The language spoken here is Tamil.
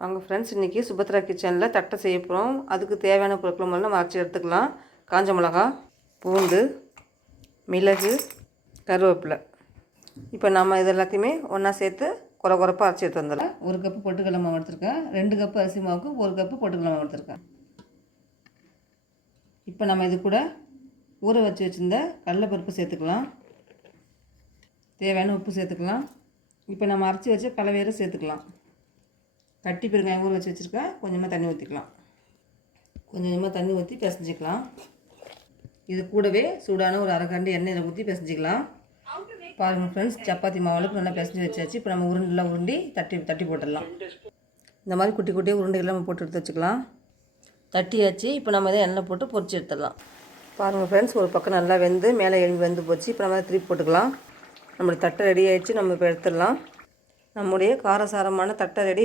வாங்க ஃப்ரெண்ட்ஸ், இன்றைக்கி சுபத்ரா கிச்சனில் தட்டை செய்ய போகிறோம். அதுக்கு தேவையான பொருட்கள் முதல்ல நம்ம அரைச்சி எடுத்துக்கலாம். காஞ்ச மிளகா, பூண்டு, மிளகு, கருவேப்பிலை. இப்போ நம்ம இது எல்லாத்தையுமே ஒன்றா சேர்த்து குறைப்பாக அரைச்சி எடுத்து வந்துடலாம். 1 கப்பு பொட்டுக்கடலை மாவு எடுத்துருக்கேன். 2 கப்பு அரிசி மாவுக்கு 1 கப்பு பொட்டுக்கடலை மாவு எடுத்துருக்கேன். இப்போ நம்ம இது கூட ஊற வச்சுருந்த கடலைப்பருப்பு சேர்த்துக்கலாம். தேவையான உப்பு சேர்த்துக்கலாம். இப்போ நம்ம அரைச்சி வச்ச கலவையை சேர்த்துக்கலாம். கட்டி பெருங்காயம் ஊற வச்சு வச்சுருக்கேன். கொஞ்சமாக தண்ணி ஊற்றிக்கலாம். கொஞ்சமாக தண்ணி ஊற்றி பிசைஞ்சிக்கலாம். இது கூடவே சூடான ஒரு அரைக்கரண்டி எண்ணெயில் ஊற்றி பிசைஞ்சிக்கலாம். பாருங்கள் ஃப்ரெண்ட்ஸ், சப்பாத்தி மாவுளுக்கு நல்லா பிசைஞ்சு வச்சாச்சு. இப்போ நம்ம உருண்டெல்லாம் உருண்டி தட்டி போட்டுடலாம். இந்த மாதிரி குட்டி குட்டியாக உருண்டைகள்லாம் நம்ம போட்டு எடுத்து வச்சுக்கலாம். தட்டியாச்சு. இப்போ நம்ம இதை எண்ணெய் போட்டு பொரிச்சு எடுத்துடலாம். பாருங்கள் ஃப்ரெண்ட்ஸ், ஒரு பக்கம் நல்லா வெந்து மேலே எலும்பி வெந்து போச்சு. இப்போ நம்ம திருப்பி போட்டுக்கலாம். நம்மளுடைய தட்டை ரெடி ஆகிடுச்சு. நம்ம இப்போ எடுத்துடலாம். நம்முடைய காரசாரமான தட்டை ரெடி.